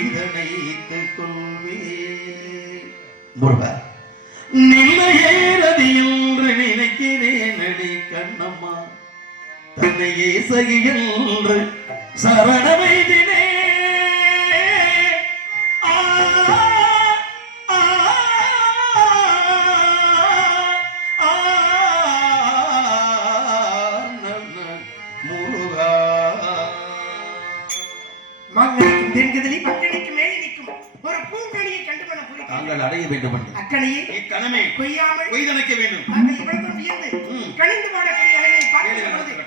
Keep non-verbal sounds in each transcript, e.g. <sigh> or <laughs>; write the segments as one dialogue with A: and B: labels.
A: இதனைத்துக் கொள்வே முருகர் நிலையேறதி என்று நினைக்கிறேன் அடி கண்ணம்மா தன்னையே சகியன்று சரணமைதினே முருகா
B: மங்க தென்கிதிலே
A: தாங்கள் அடைய வேண்டும் என்று.
B: அக்கனியை
A: இக்கணமே
B: கொய்யாமல்
A: கொய்தனைக்க வேண்டும்.
B: அந்த இவ்வளவு வியந்து. கணிந்து பாடக்கூடிய அழகை பொழுது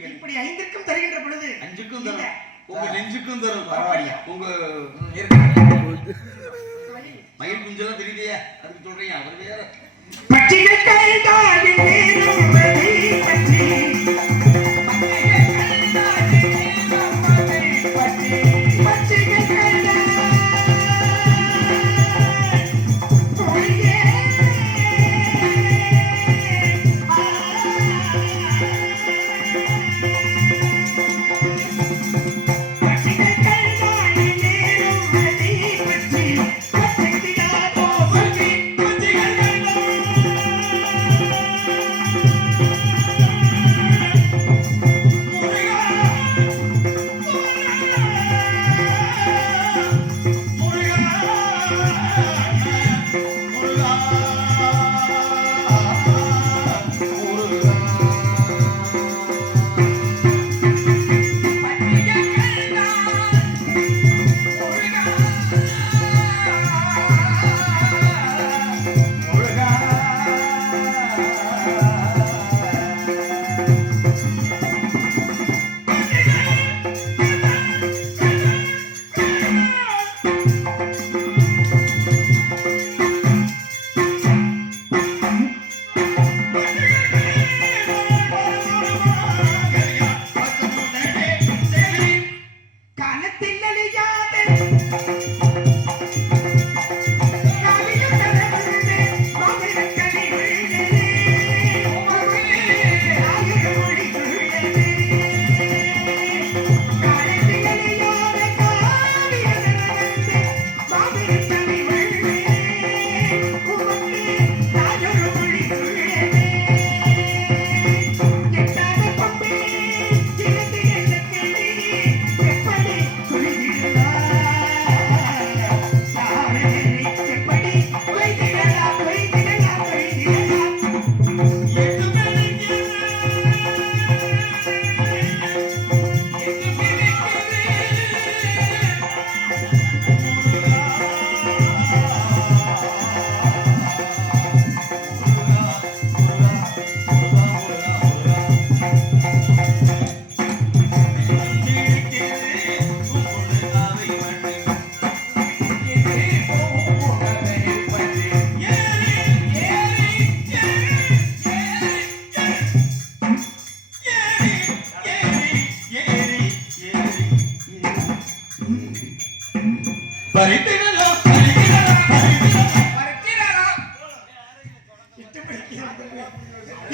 A: வேலை.
B: இப்படி ஐந்திற்கும் தருகின்ற பொழுது
A: அஞ்சுக்கும் தரும். உங்க நெஞ்சுக்கும் தரும்.
B: பரவாயில்லையா?
A: உங்க. மயில். குஞ்செல்லாம் தெரியுதையா அதுக்கு சொல்றீங்க. அவர் வேற.
B: பட்சிகள் கைதாடி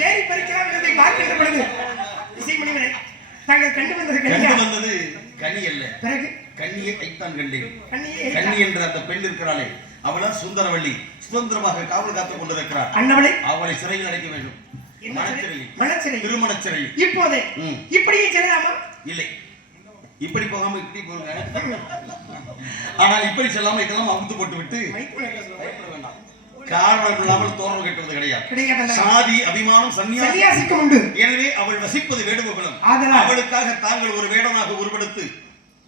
B: ஏறி பறிக்கலாம் என்பதை பார்க்கின்ற தாங்கள் கண்டு வந்தது கண்டு வந்தது கனி அல்ல. பிறகு? கண்ணியை வைத்தான்
A: கண்டேன். கண்ணி என்ற அந்த பெண் இருக்கிறாளே. அவளா சுந்தரவள்ளி சுதந்திரமாக காவல் காத்துக் கொண்டிருக்கிறார்
B: அண்ணவளை?
A: அவளை சிறையில் அடைக்க வேண்டும்.
B: மனச்சிறை
A: திருமண சிறை
B: இப்போதே? இப்படியே செல்லலாமா?
A: இல்லை. இப்படி போகாம இப்படி போங்க. <laughs> ஆனால் இப்படி செல்லாம இதெல்லாம் அமுத்து போட்டு விட்டு வேண்டாம். காரணம் இல்லாமல் தோரணம் கட்டுவது கிடையாது. சாதி அபிமானம் சன்னியாசி
B: சன்னியாசிக்கும் உண்டு.
A: எனவே அவள் வசிப்பது வேடுவகுலம்
B: ஆதலால்.
A: அவளுக்காக தாங்கள் ஒரு வேடனாக உருவெடுத்து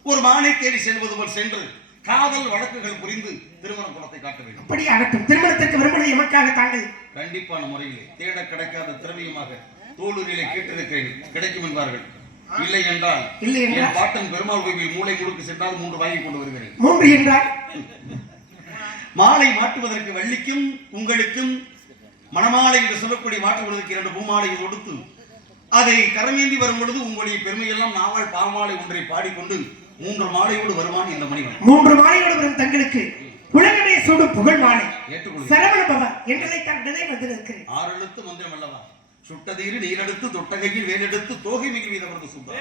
A: ஒரு மானை தேடி செல்வது போல் சென்று காதல் வழக்குகள் புரிந்து திருமண குலத்தை காட்ட வேண்டும்.
B: அப்படி ஆகட்டும் திருமணத்திற்கு வரும்பொழுது எமக்காக தாங்கள்
A: கண்டிப்பான முறையிலே தேட கிடைக்காத திரவியமாக தோளூரிலே கேட்டிருக்கிறேன். கிடைக்கும் என்பார்கள். இல்லை என்றால்
B: இல்லை என்றால்?
A: என் பாட்டன் பெருமாள் கோவில் மூளை முழுக்கு சென்றால் மூன்று வாங்கி கொண்டு வருகிறேன்.
B: மூன்று என்றால்?
A: மாலை மாட்டுவதற்கு வள்ளிக்கும் உங்களுக்கும் மணமாலை என்று சொல்லக்கூடிய மாற்றுவதற்கு இரண்டு பூமாலை கொடுத்து அதை கரமேந்தி வரும் பொழுது உங்களுடைய பெருமையெல்லாம் நாவல் பாமாலை ஒன்றை பாடிக்கொண்டு மூன்று மாலையோடு வருவான் இந்த மணிவன்
B: மூன்று மாலையோடு வரும் தங்களுக்கு உலகமே சூடும் புகழ் மாலை சரவண பவ என்றழைத்தான் நினைவு வந்திருக்கிறேன்.
A: ஆறு எழுத்து மந்திரம் அல்லவா? சுட்டதீரு நீரெடுத்து தொட்டகையில் வேலெடுத்து தோகை மிகு வீதம் சுத்தம்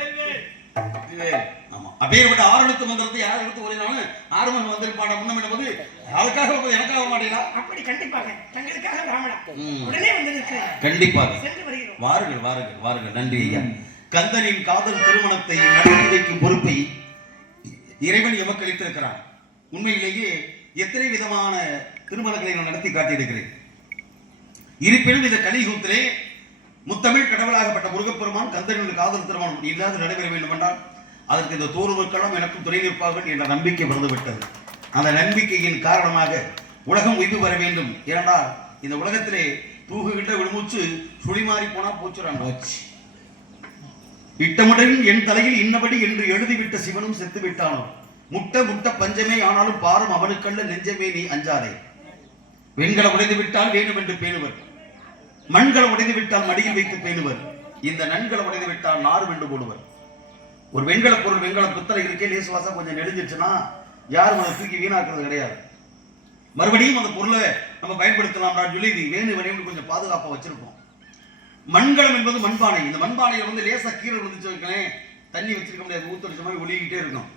A: ஆமா. அப்பேற்பட்ட ஆறு எழுத்து மந்திரத்தை யார் எடுத்து ஓடினாலும் ஆறுமுகம் வந்திருப்பான முன்னம் என்பது வந்து எனக்காக மாட்டீங்களா?
B: அப்படி கண்டிப்பாக. தங்களுக்காக. உடனே வந்திருக்கிறேன்.
A: கண்டிப்பாக.
B: வருகிறோம்.
A: வாருங்கள் வாருங்கள் வாருங்கள். நன்றி ஐயா. கந்தனின் காதல் திருமணத்தை நடத்தி வைக்கும் பொறுப்பை இறைவன் எமக்கு அளித்திருக்கிறான் உண்மையிலேயே எத்தனை விதமான திருமணங்களை நான் நடத்தி காட்டியிருக்கிறேன். இருப்பினும் இந்த கலியுகத்திலே முத்தமிழ் கடவுளாகப்பட்ட முருகப்பெருமான் கந்தனின் காதல் திருமணம் இல்லாது நடைபெற வேண்டும் என்றால் அதற்கு இந்த தோறு மக்களும் எனக்கும் துணை நிற்பார்கள் என்ற நம்பிக்கை வந்துவிட்டது. அந்த நம்பிக்கையின் காரணமாக உலகம் உய்வு பெற வேண்டும். ஏனென்றால் இந்த உலகத்திலே தூகுகின்ற விடுமூச்சு சுழிமாறி போனா போச்சுறான் வச்சு இட்டமுடன் என் தலையில் இன்னபடி என்று எழுதிவிட்ட சிவனும் செத்து விட்டானோ முட்ட முட்ட பஞ்சமே ஆனாலும் பாரும் அவனுக்கல்ல நெஞ்சமே நீ அஞ்சாதே. வெண்களை உடைந்து விட்டால் வேண்டும் என்று பேணுவர். மண்களை உடைந்து விட்டால் மடியில் வைத்து பேணுவர். இந்த நன்களை உடைந்து விட்டால் நார் வெண்டு போடுவர். ஒரு வெண்கல பொருள் வெண்கல புத்தரை இருக்கே லேசுவாசம் கொஞ்சம் நெடுஞ்சிருச்சுன்னா யாரும் அதை தூக்கி வீணாக்குறது கிடையாது. மறுபடியும் அந்த பொருளை நம்ம பயன்படுத்தலாம் சொல்லி இது வேணு வேணும் கொஞ்சம் பாதுகாப்பாக வச்சிருப்போம். மண்கலம் என்பது மண்பானை. இந்த மண்பானையில் வந்து லேசாக கீரை விழுந்துச்சு வைக்கலேன் தண்ணி வச்சிருக்க முடியாது. ஊத்தடிச்ச மாதிரி ஒளிக்கிட்டே இருக்கும்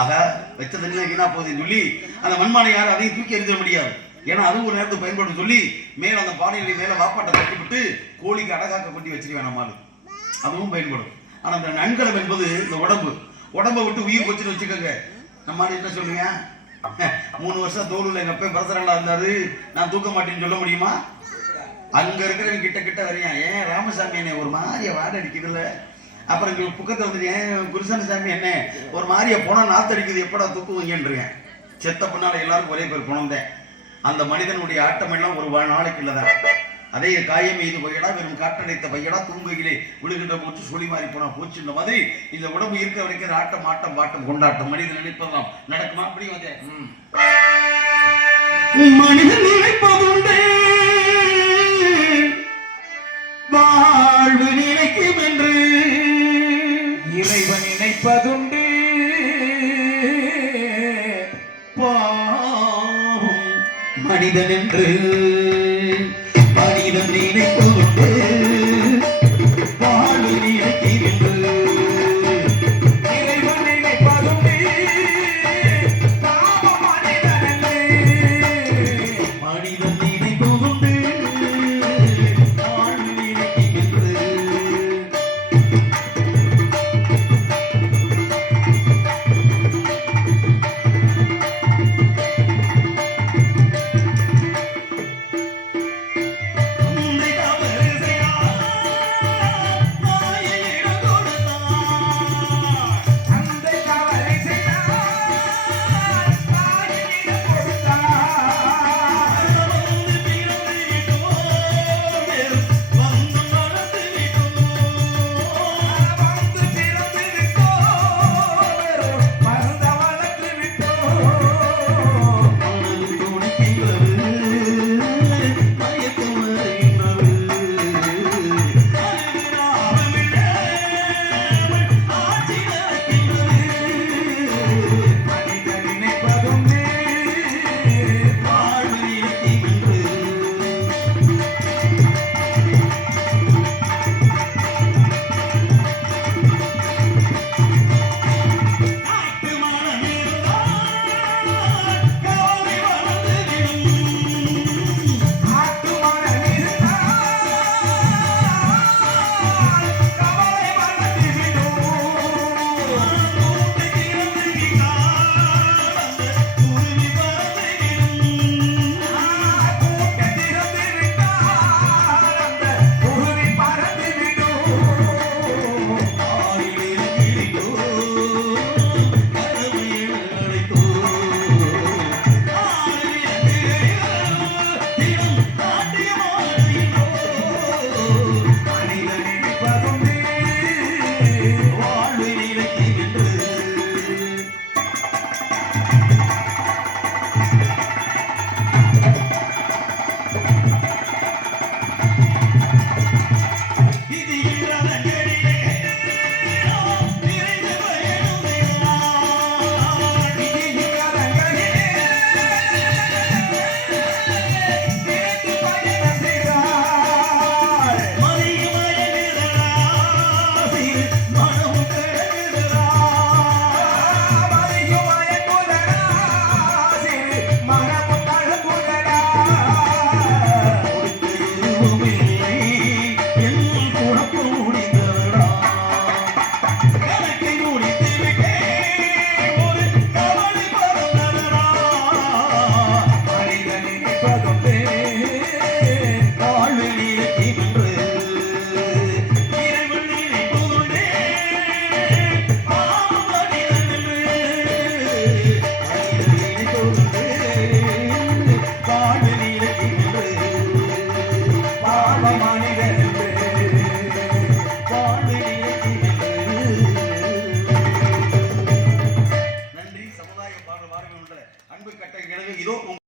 A: ஆக வச்ச தண்ணியில் வீணா போகுதுன்னு சொல்லி அந்த மண்பானை யாரும் அதையும் தூக்கி எறிஞ்சிட முடியாது. ஏன்னா அதுவும் ஒரு நேரத்துக்கு பயன்படும் சொல்லி மேல அந்த பானையில மேல வாப்பாட்டை தட்டி விட்டு கோழிக்கு அடகாக்க கொட்டி வச்சிருவேன் நம்மால் அதுவும் பயன்படும். ஆனா அந்த நன்கலம் என்பது இந்த உடம்பு. உடம்பை விட்டு உயிர் போச்சுன்னு வச்சுக்கோங்க. நம்ம என்ன சொல்லுங்க? <laughs> மூணு வருஷம் தோலுல எங்க அப்பா பிரசரங்களா இருந்தாரு. நான் தூக்க மாட்டேன்னு சொல்ல முடியுமா? அங்க இருக்கிறவங்க கிட்ட கிட்ட வரையான் ஏன் ராமசாமி என்ன ஒரு மாதிரிய வாடை அடிக்குதுல்ல. அப்புறம் எங்களுக்கு புக்கத்தை வந்து ஏன் குருசாமி என்ன? ஒரு மாதிரிய போனா நாத்தடிக்குது. எப்படா தூக்குவீங்கன்றேன் செத்த பொண்ணால எல்லாருக்கும் ஒரே பேர் குணம்தேன் அந்த மனிதனுடைய ஆட்டம் எல்லாம் ஒரு வா- நாளைக்கு இல்லதான் அதே காயம் எய்து பையடா வெறும் காற்றடைத்த பையடா தூங்குகிலே விழுகின்ற போச்சு சுழி மாறி போனா போச்சுன்ற மாதிரி. இந்த உடம்பு இருக்க வரைக்கும் ஆட்டம் ஆட்டம் பாட்டம் கொண்டாட்டம். மனிதன் நினைப்பதெல்லாம் நடக்குமா? அப்படி வந்தேன் மனிதன் நினைப்பதுண்டே. வாழ்வு நினைக்கும் என்று.
C: இறைவன் நினைப்பதுண்டு.
A: மனிதன் என்று மனிதன் நினைப்பதுண்டு